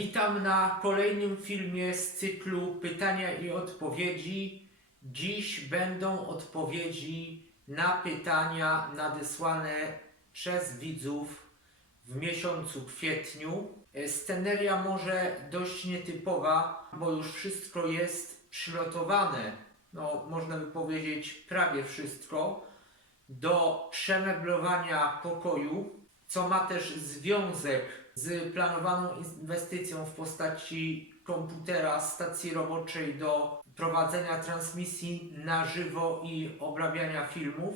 Witam na kolejnym filmie z cyklu Pytania i Odpowiedzi. Dziś będą odpowiedzi na pytania nadesłane przez widzów w miesiącu kwietniu. E, Sceneria może dość nietypowa, bo już wszystko jest przygotowane, no można by powiedzieć prawie wszystko, do przemeblowania pokoju, co ma też związek z planowaną inwestycją w postaci komputera, stacji roboczej do prowadzenia transmisji na żywo i obrabiania filmów,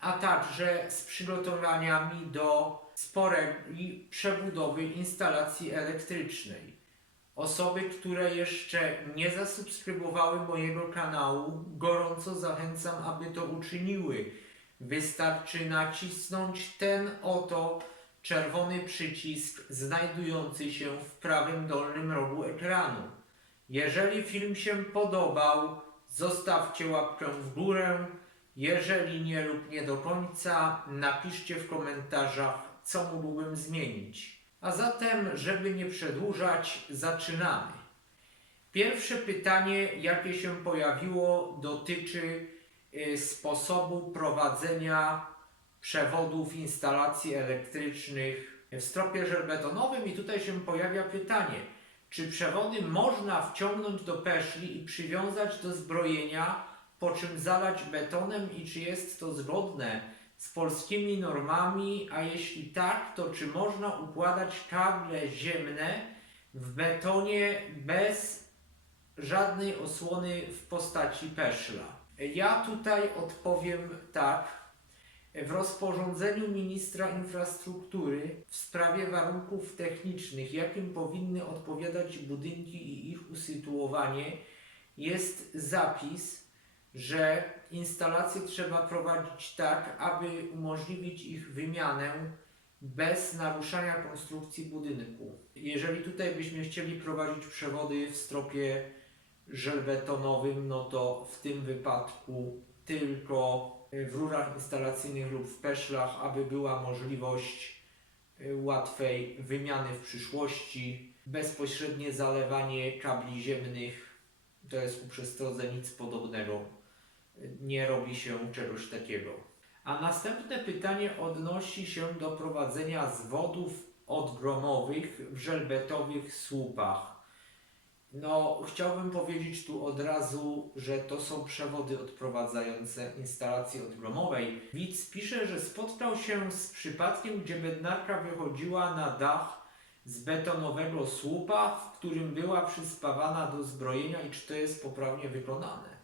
a także z przygotowaniami do sporej przebudowy instalacji elektrycznej. Osoby, które jeszcze nie zasubskrybowały mojego kanału, gorąco zachęcam, aby to uczyniły. Wystarczy nacisnąć ten oto czerwony przycisk znajdujący się w prawym dolnym rogu ekranu. Jeżeli film się podobał, zostawcie łapkę w górę. Jeżeli nie lub nie do końca, napiszcie w komentarzach, co mógłbym zmienić. A zatem, żeby nie przedłużać, zaczynamy. Pierwsze pytanie, jakie się pojawiło, dotyczy y, sposobu prowadzenia przewodów instalacji elektrycznych w stropie żelbetonowym i tutaj się pojawia pytanie, czy przewody można wciągnąć do peszli i przywiązać do zbrojenia, po czym zalać betonem i czy jest to zgodne z polskimi normami, a jeśli tak, to czy można układać kable ziemne w betonie bez żadnej osłony w postaci peszla? Ja tutaj odpowiem tak. W rozporządzeniu ministra infrastruktury w sprawie warunków technicznych, jakim powinny odpowiadać budynki i ich usytuowanie, jest zapis, że instalacje trzeba prowadzić tak, aby umożliwić ich wymianę bez naruszania konstrukcji budynku. Jeżeli tutaj byśmy chcieli prowadzić przewody w stropie żelbetonowym, no to w tym wypadku tylko w rurach instalacyjnych lub w peszlach, aby była możliwość y, łatwej wymiany w przyszłości, bezpośrednie zalewanie kabli ziemnych, to jest ku przestrodze nic podobnego, Y, nie robi się czegoś takiego. A następne pytanie odnosi się do prowadzenia zwodów odgromowych w żelbetowych słupach. No, chciałbym powiedzieć tu od razu, że to są przewody odprowadzające instalacji odgromowej. Widz pisze, że spotkał się z przypadkiem, gdzie bednarka wychodziła na dach z betonowego słupa, w którym była przyspawana do zbrojenia i czy to jest poprawnie wykonane.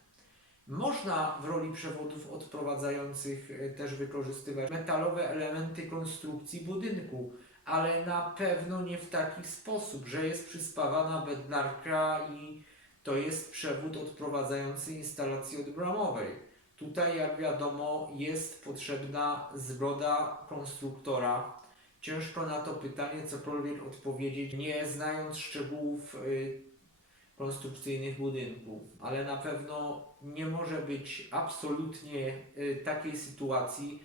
Można w roli przewodów odprowadzających e, też wykorzystywać metalowe elementy konstrukcji budynku, ale na pewno nie w taki sposób, że jest przyspawana bednarka i to jest przewód odprowadzający instalacji odgromowej. Tutaj, jak wiadomo, jest potrzebna zgoda konstruktora. Ciężko na to pytanie cokolwiek odpowiedzieć, nie znając szczegółów y, konstrukcyjnych budynku, ale na pewno nie może być absolutnie y, takiej sytuacji,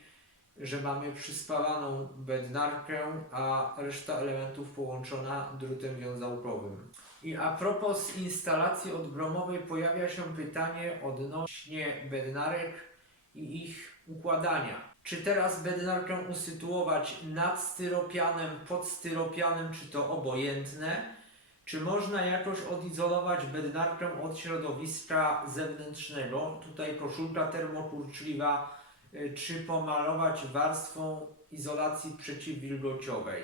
że mamy przyspawaną bednarkę, a reszta elementów połączona drutem wiązałkowym. I a propos instalacji odgromowej pojawia się pytanie odnośnie bednarek i ich układania. Czy teraz bednarkę usytuować nad styropianem, pod styropianem, czy to obojętne? Czy można jakoś odizolować bednarkę od środowiska zewnętrznego? Tutaj koszulka termokurczliwa, czy pomalować warstwą izolacji przeciwwilgociowej.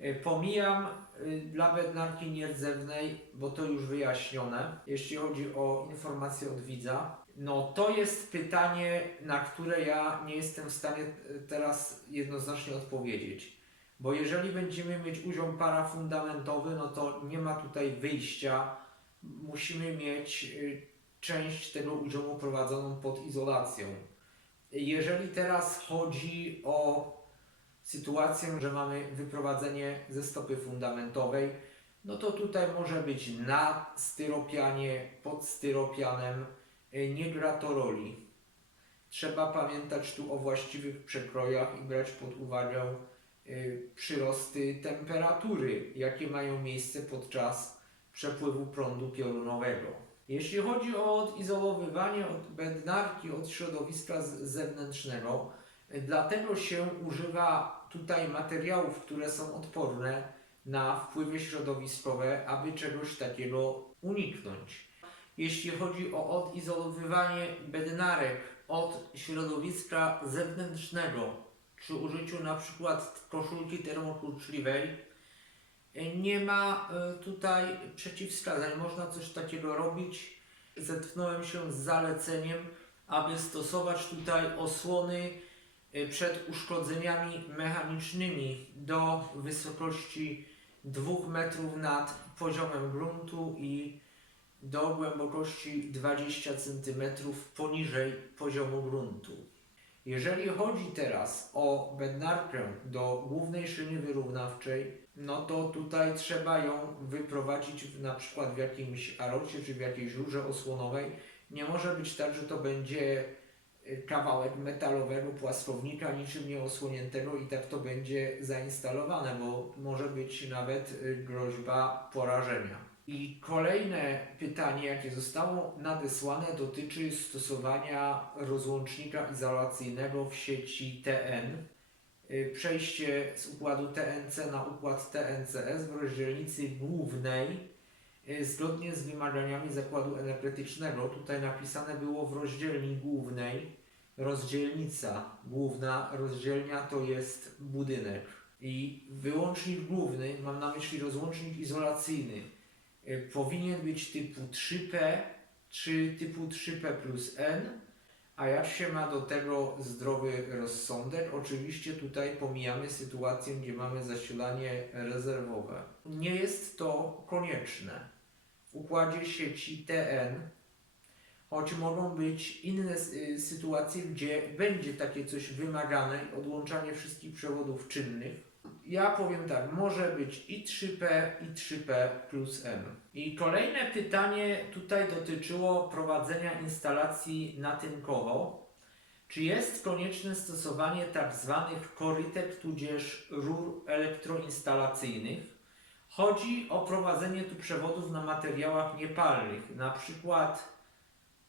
Y, Pomijam y, dla bednarki nierdzewnej, bo to już wyjaśnione, jeśli chodzi o informacje od widza. No to jest pytanie, na które ja nie jestem w stanie teraz jednoznacznie odpowiedzieć. Bo jeżeli będziemy mieć uziom parafundamentowy, no to nie ma tutaj wyjścia. Musimy mieć część tego uziomu prowadzoną pod izolacją. Jeżeli teraz chodzi o sytuację, że mamy wyprowadzenie ze stopy fundamentowej, no to tutaj może być na styropianie, pod styropianem, y, nie gra to roli. Trzeba pamiętać tu o właściwych przekrojach i brać pod uwagę y, przyrosty temperatury, jakie mają miejsce podczas przepływu prądu piorunowego. Jeśli chodzi o odizolowywanie od bednarki od środowiska zewnętrznego, y, dlatego się używa tutaj materiałów, które są odporne na wpływy środowiskowe, aby czegoś takiego uniknąć. Jeśli chodzi o odizolowywanie bednarek od środowiska zewnętrznego, przy użyciu przykład koszulki termokurczliwej, nie ma e, tutaj przeciwwskazań. Można coś takiego robić. Zetknąłem się z zaleceniem, aby stosować tutaj osłony e, przed uszkodzeniami mechanicznymi do wysokości 2 metrów nad poziomem gruntu i do głębokości 20 cm poniżej poziomu gruntu. Jeżeli chodzi teraz o bednarkę do głównej szyny wyrównawczej, no to tutaj trzeba ją wyprowadzić na przykład w jakimś arocie czy w jakiejś rurze osłonowej. Nie może być tak, że to będzie y, kawałek metalowego płaskownika niczym nieosłoniętego i tak to będzie zainstalowane, bo może być nawet y, groźba porażenia. I kolejne pytanie, jakie zostało nadesłane, dotyczy stosowania rozłącznika izolacyjnego w sieci TN. Y, Przejście z układu TNC na układ TNCS w rozdzielnicy głównej y, zgodnie z wymaganiami zakładu energetycznego. Tutaj napisane było w rozdzielni głównej rozdzielnica główna, rozdzielnia to jest budynek. I wyłącznik główny, mam na myśli rozłącznik izolacyjny, powinien być typu 3P czy typu 3P plus N, a jak się ma do tego zdrowy rozsądek? Oczywiście tutaj pomijamy sytuację, gdzie mamy zasilanie rezerwowe. Nie jest to konieczne. W układzie sieci TN, choć mogą być inne sytuacje, gdzie będzie takie coś wymagane, odłączanie wszystkich przewodów czynnych, ja powiem tak, może być i 3P, i 3P plus M. I kolejne pytanie tutaj dotyczyło prowadzenia instalacji natynkowo. Czy jest konieczne stosowanie tak zwanych korytek tudzież rur elektroinstalacyjnych? Chodzi o prowadzenie tu przewodów na materiałach niepalnych, na przykład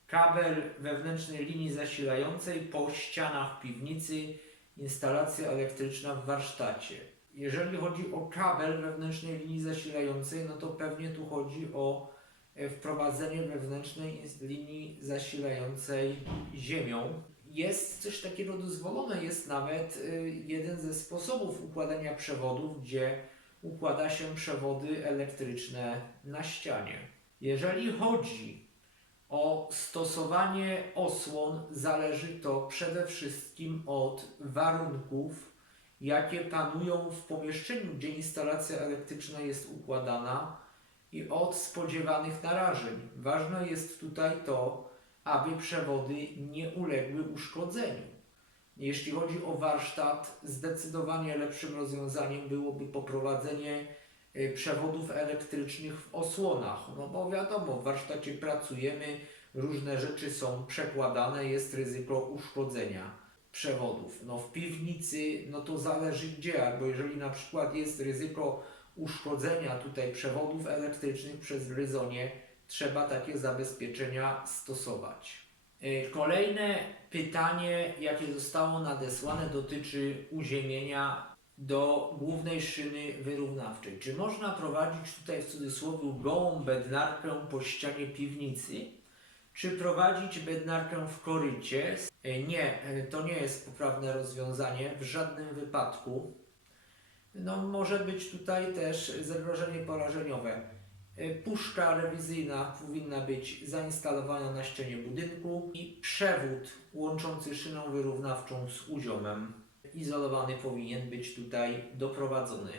kabel wewnętrznej linii zasilającej po ścianach piwnicy, instalacja elektryczna w warsztacie. Jeżeli chodzi o kabel wewnętrznej linii zasilającej, no to pewnie tu chodzi o e, wprowadzenie wewnętrznej linii zasilającej ziemią. Jest coś takiego dozwolone, jest nawet y, jeden ze sposobów układania przewodów, gdzie układa się przewody elektryczne na ścianie. Jeżeli chodzi o stosowanie osłon, zależy to przede wszystkim od warunków, jakie panują w pomieszczeniu, gdzie instalacja elektryczna jest układana i od spodziewanych narażeń. Ważne jest tutaj to, aby przewody nie uległy uszkodzeniu. Jeśli chodzi o warsztat, zdecydowanie lepszym rozwiązaniem byłoby poprowadzenie y, przewodów elektrycznych w osłonach. No bo wiadomo, w warsztacie pracujemy, różne rzeczy są przekładane, jest ryzyko uszkodzenia przewodów. No w piwnicy, no to zależy gdzie, albo jeżeli na przykład jest ryzyko uszkodzenia tutaj przewodów elektrycznych przez gryzonie, trzeba takie zabezpieczenia stosować. Y, Kolejne pytanie, jakie zostało nadesłane, dotyczy uziemienia do głównej szyny wyrównawczej. Czy można prowadzić tutaj w cudzysłowie gołą bednarkę po ścianie piwnicy? Czy prowadzić bednarkę w korycie? E, Nie, e, to nie jest poprawne rozwiązanie w żadnym wypadku. No, może być tutaj też zagrożenie porażeniowe. E, Puszka rewizyjna powinna być zainstalowana na ścianie budynku i przewód łączący szynę wyrównawczą z uziomem izolowany powinien być tutaj doprowadzony.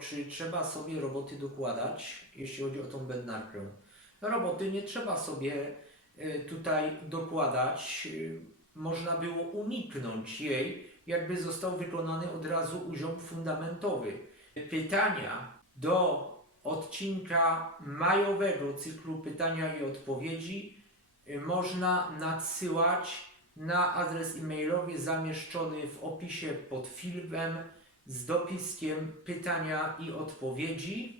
Czy trzeba sobie roboty dokładać, jeśli chodzi o tą bednarkę? Roboty nie trzeba sobie tutaj dokładać. Y, Można było uniknąć jej, jakby został wykonany od razu uziom fundamentowy. Pytania do odcinka majowego cyklu pytania i odpowiedzi y, można nadsyłać na adres e-mailowy zamieszczony w opisie pod filmem z dopiskiem pytania i odpowiedzi.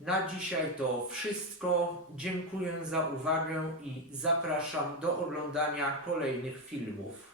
Na dzisiaj to wszystko. Dziękuję za uwagę i zapraszam do oglądania kolejnych filmów.